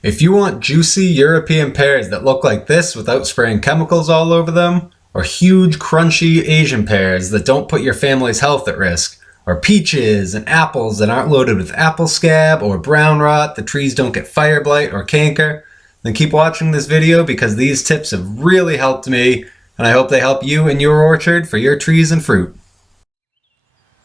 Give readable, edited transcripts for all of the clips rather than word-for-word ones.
If you want juicy European pears that look like this without spraying chemicals all over them, or huge crunchy Asian pears that don't put your family's health at risk, or peaches and apples that aren't loaded with apple scab or brown rot, the trees don't get fire blight or canker, then keep watching this video because these tips have really helped me, and I hope they help you in your orchard for your trees and fruit.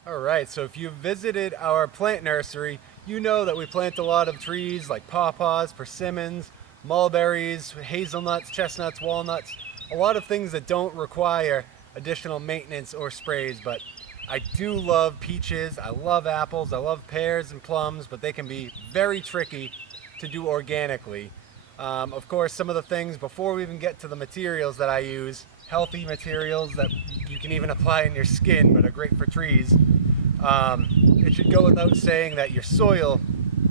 All right, so if you've visited our plant nursery, you know that we plant a lot of trees like pawpaws, persimmons, mulberries, hazelnuts, chestnuts, walnuts, a lot of things that don't require additional maintenance or sprays, but I do love peaches, I love apples, I love pears and plums, but they can be very tricky to do organically. Of course, some of the things before we even get to the materials that I use, healthy materials that you can even apply in your skin but are great for trees. It should go without saying that your soil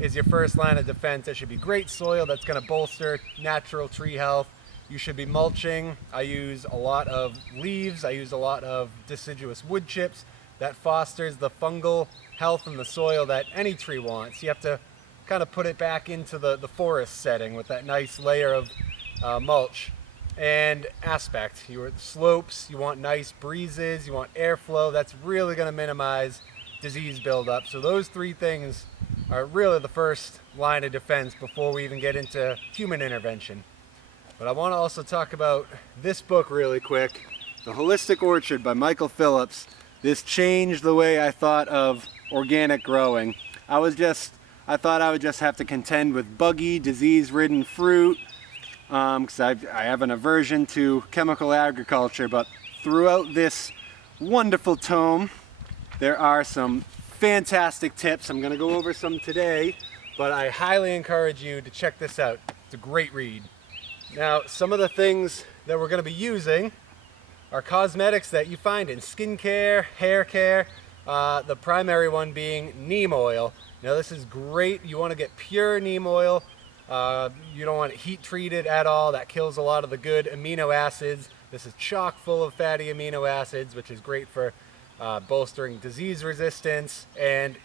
is your first line of defense. It should be great soil that's going to bolster natural tree health. You should be mulching. I use a lot of leaves. I use a lot of deciduous wood chips. That fosters the fungal health in the soil that any tree wants. You have to kind of put it back into the forest setting with that nice layer of mulch and aspect. Your slopes, you want nice breezes, you want airflow. That's really going to minimize disease buildup. So those three things are really the first line of defense before we even get into human intervention. But I want to also talk about this book really quick, The Holistic Orchard by Michael Phillips. This changed the way I thought of organic growing. I thought I would just have to contend with buggy, disease-ridden fruit, because I have an aversion to chemical agriculture, but throughout this wonderful tome, there are some fantastic tips. I'm going to go over some today, but I highly encourage you to check this out. It's a great read. Now, some of the things that we're going to be using are cosmetics that you find in skincare, hair care, the primary one being neem oil. Now, this is great. You want to get pure neem oil. You don't want it heat treated at all. That kills a lot of the good amino acids. This is chock full of fatty amino acids, which is great for bolstering disease resistance, and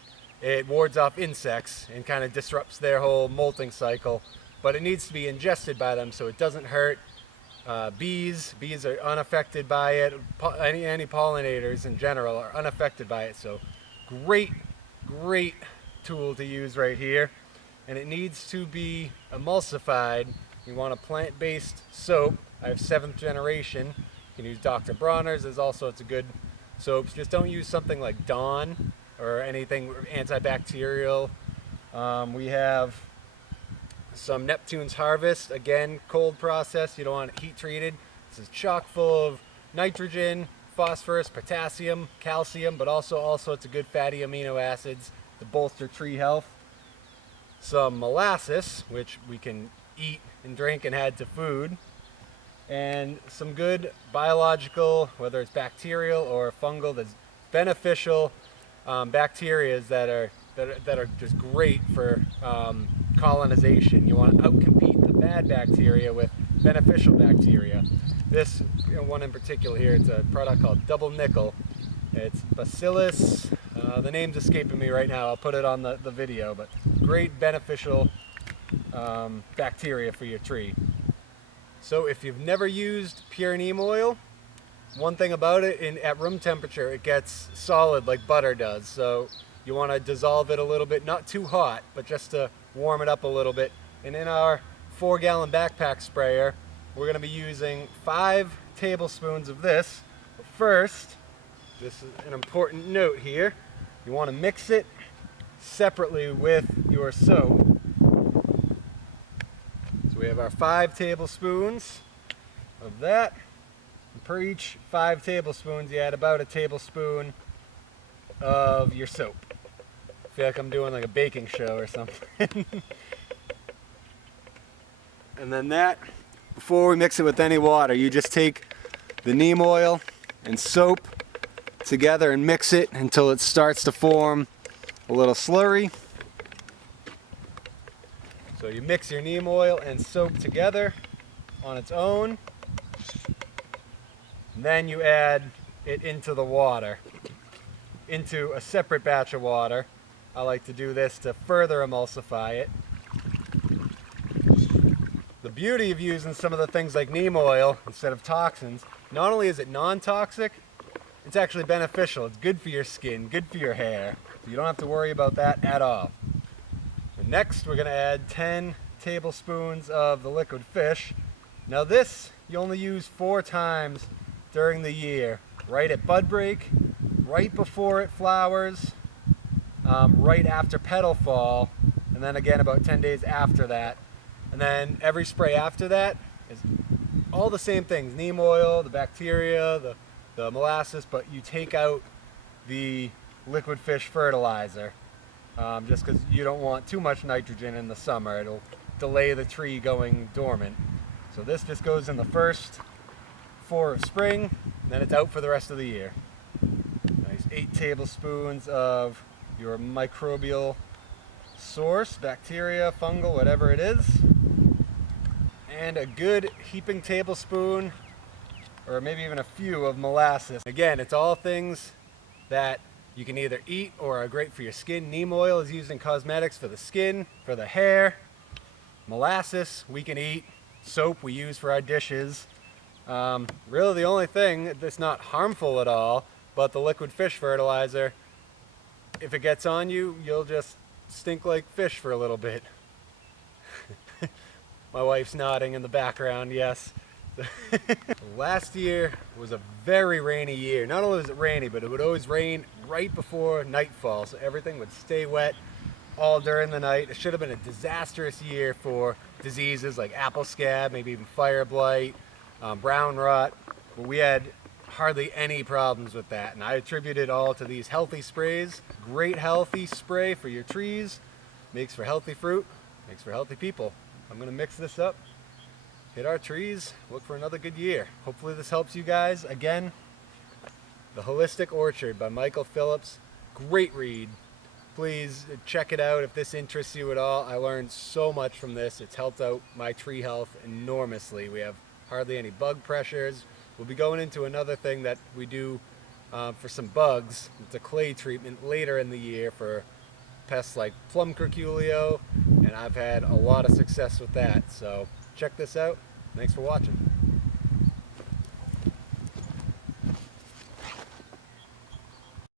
it wards off insects and kind of disrupts their whole molting cycle. But it needs to be ingested by them so it doesn't hurt bees. Bees are unaffected by it. Any pollinators in general are unaffected by it. So great tool to use right here. And it needs to be emulsified. You want a plant-based soap. I have 7th generation. You can use Dr. Bronner's. There's all sorts of good soaps. Just don't use something like Dawn or anything antibacterial. We have some Neptune's Harvest. Again, cold process. You don't want it heat treated. This is chock full of nitrogen, phosphorus, potassium, calcium, but also all sorts of good fatty amino acids to bolster tree health. Some molasses, which we can eat and drink and add to food, and some good biological, whether it's bacterial or fungal, that's beneficial bacteria that are just great for colonization. You want to outcompete the bad bacteria with beneficial bacteria. This one in particular here, it's a product called Double Nickel. It's Bacillus, the name's escaping me right now, I'll put it on the video, but great beneficial bacteria for your tree. So if you've never used pure neem oil, one thing about it, at room temperature it gets solid like butter does. So you want to dissolve it a little bit, not too hot, but just to warm it up a little bit. And in our 4-gallon backpack sprayer, we're going to be using 5 tablespoons of this. But first, this is an important note here. You want to mix it separately with your soap. So we have our 5 tablespoons of that. And per each 5 tablespoons, you add about a tablespoon of your soap. I feel like I'm doing like a baking show or something. And then that, before we mix it with any water, you just take the neem oil and soap together and mix it until it starts to form a little slurry. So you mix your neem oil and soap together on its own. And then you add it into the water, into a separate batch of water. I like to do this to further emulsify it. The beauty of using some of the things like neem oil instead of toxins, not only is it non-toxic, it's actually beneficial. It's good for your skin, good for your hair. So you don't have to worry about that at all. And next, we're gonna add 10 tablespoons of the liquid fish. Now this, you only use 4 times during the year. Right at bud break, right before it flowers, right after petal fall, and then again about 10 days after that. And then every spray after that is all the same things, neem oil, the bacteria, the molasses, but you take out the liquid fish fertilizer just because you don't want too much nitrogen in the summer. It'll delay the tree going dormant. So this just goes in the first 4 of spring, then it's out for the rest of the year. Nice 8 tablespoons of your microbial source, bacteria, fungal, whatever it is. And a good heaping tablespoon, or maybe even a few, of molasses. Again, it's all things that you can either eat or are great for your skin. Neem oil is used in cosmetics for the skin, for the hair. Molasses we can eat. Soap we use for our dishes. Really the only thing that's not harmful at all, but the liquid fish fertilizer, if it gets on you, you'll just stink like fish for a little bit. My wife's nodding in the background, yes. Last year was a very rainy year. Not only was it rainy, but it would always rain right before nightfall, so everything would stay wet all during the night. It should have been a disastrous year for diseases like apple scab, maybe even fire blight, brown rot. But we had hardly any problems with that, and I attribute it all to these healthy sprays. Great healthy spray for your trees, makes for healthy fruit, makes for healthy people. I'm gonna mix this up, hit our trees, look for another good year. Hopefully this helps you guys. Again, The Holistic Orchard by Michael Phillips. Great read. Please check it out if this interests you at all. I learned so much from this. It's helped out my tree health enormously. We have hardly any bug pressures. We'll be going into another thing that we do for some bugs. It's a clay treatment later in the year for pests like plum curculio, and I've had a lot of success with that. So check this out. Thanks for watching.